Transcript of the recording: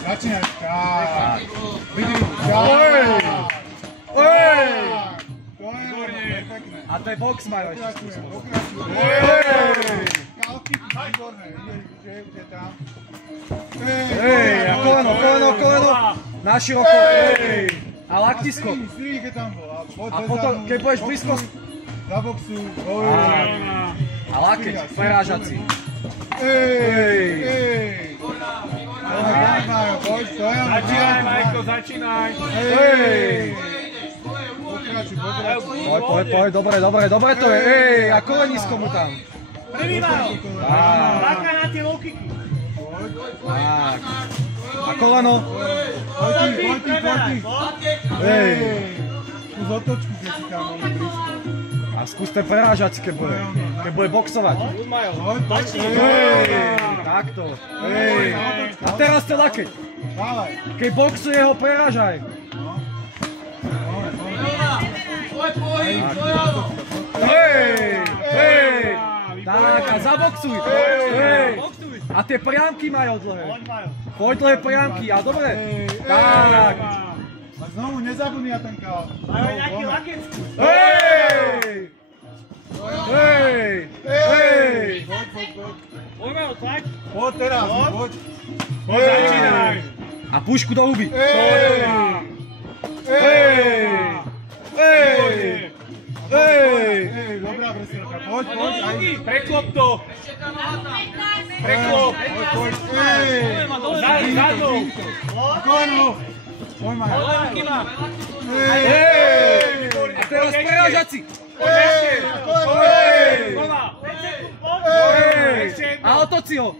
Začínaj. Tak. Vidím. A to je box, Majo, ešte skúsim. A koleno. Na široko, A laktisko. A potom, keď budeš blízko... Na boxu. A lakeť, prerážací. Začínaj, Majko, začínaj. Poď, dobre to je. A kolenisko mu tam. Prvý Majo. Baká na tie low-kicky. Tak. A koleno. Poď. Skús otočku, keď si tam máme blízko. A skús ten prerážať, keď bude boxovať. Takto. A teraz ten lakeť. Keď boxuje, ho prerážaj. Tak, a zaboxuj. A tie priamky majú dlhé. Poď dlhé priamky, a dobre. Tak. A znovu nezabudni na ten kál. Majú nejaký lakec. Poď Majo, tlač. Poď teraz, poď. Poď, začínaj. A pušku do huby. Dobrá presilka, poď. Preklop to. Preklop. Poď. Zadnou. Koleno. Poď, Maja. A teraz prerážací. Znova. A otoci ho.